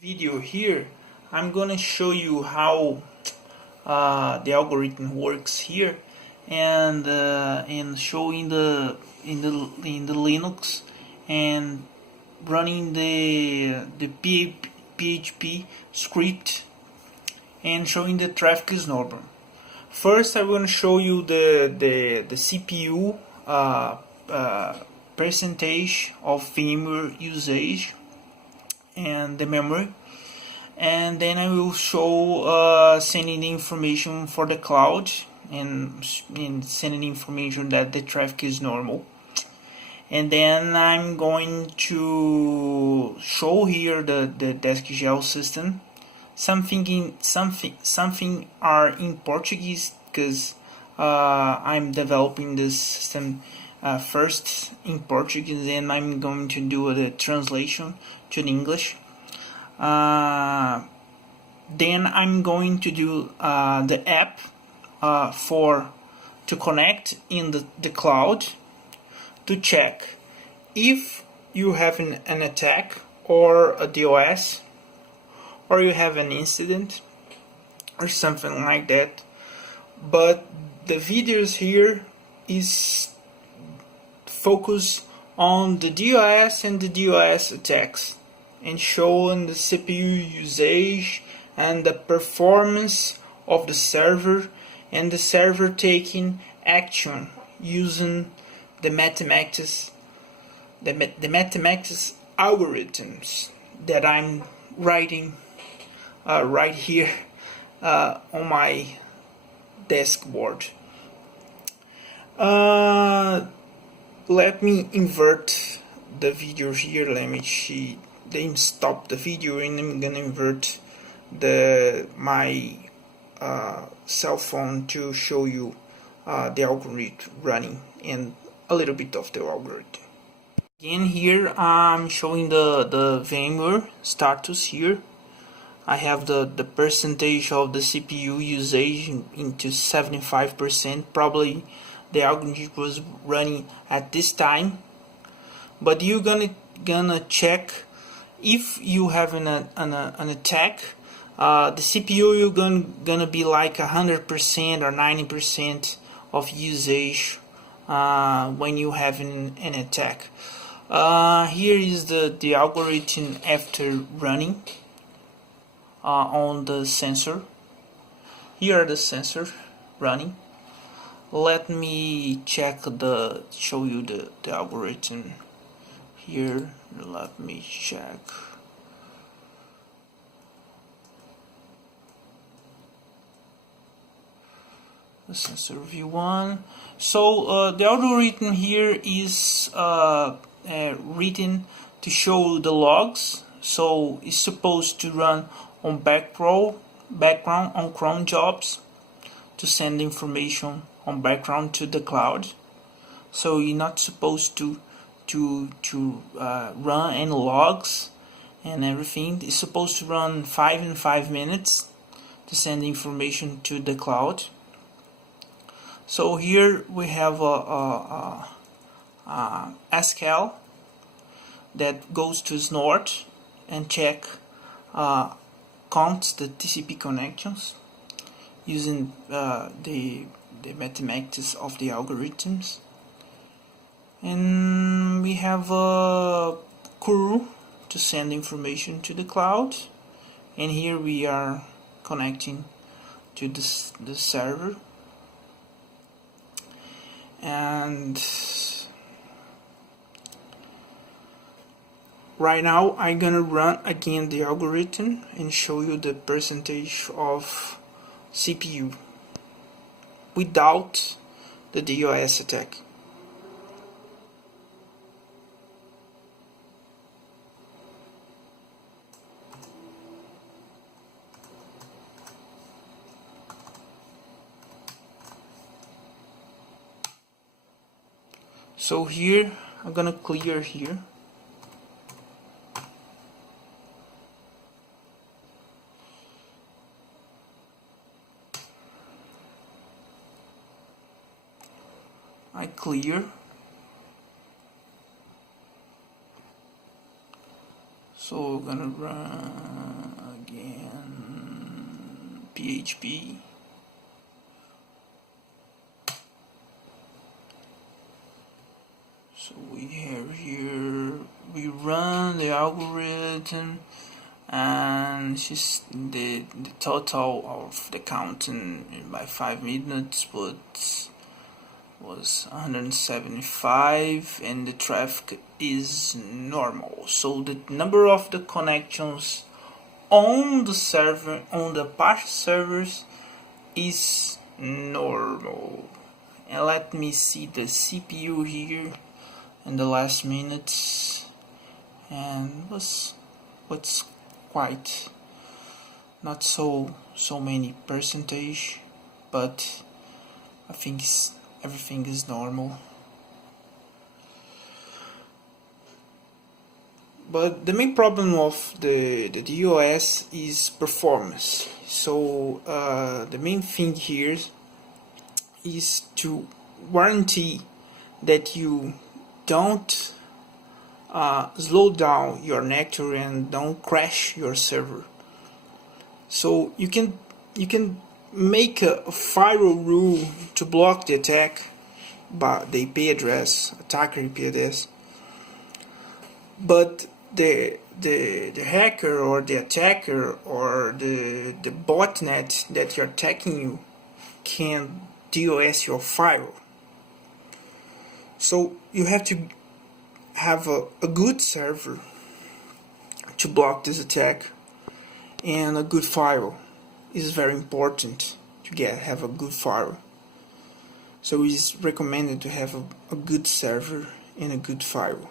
Video here I'm gonna show you how the algorithm works here, and showing in the Linux and running the PHP script and showing the traffic is normal. First I'm gonna show you the CPU percentage of VMware usage and the memory, and then I will show sending the information for the cloud and sending information that the traffic is normal. And then I'm going to show here the deskgeo system. Something are in Portuguese because I'm developing this system first in Portuguese, and I'm going to do the translation to the English. Then I'm going to do the app to connect in the cloud to check if you have an attack or a DOS, or you have an incident or something like that. But the videos here is focus on the DOS and the DOS attacks, and showing the CPU usage and the performance of the server, and the server taking action using the mathematics algorithms that I'm writing right here on my dashboard. Let me invert the video here. Let me then stop the video, and I'm gonna invert my cell phone to show you the algorithm running and a little bit of the algorithm. Again, here I'm showing the VMware status here. I have the percentage of the CPU usage into 75%. Probably the algorithm was running at this time, but you're gonna check if you have an attack. The CPU you're gonna be like 100% or 90% of usage when you have an attack. Here is the algorithm after running on the sensor. Here are the sensors running. Let me show you the algorithm here. Let me check. The sensor view 1. So the algorithm here is written to show the logs. So it's supposed to run on background on cron jobs to send information on background to the cloud. So you're not supposed to run any logs and everything. It's supposed to run 5 minutes to send information to the cloud. So here we have a SQL that goes to snort and counts the TCP connections using the mathematics of the algorithms. And we have a curl to send information to the cloud, and here we are connecting to the server. And right now I'm gonna run again the algorithm and show you the percentage of CPU without the DOS attack. So here I'm gonna clear here. I clear. So we're gonna run PHP. So we have here, we run the algorithm, and the total of the counting by 5 minutes was 175, and the traffic is normal. So the number of the connections on the server, on the Apache servers, is normal. And let me see the CPU here in the last minutes, and what's quite not so many percentage, but I think everything is normal. But the main problem of the DOS is performance. So the main thing here is to guarantee that you don't slow down your network and don't crash your server. So you can make a firewall rule to block the attack by the IP address, attacker IP address, but the hacker or the attacker or the botnet that you're attacking you can DOS your firewall. So you have to have a good server to block this attack, and a good firewall is very important to have a good firewall. So it's recommended to have a good server and a good firewall.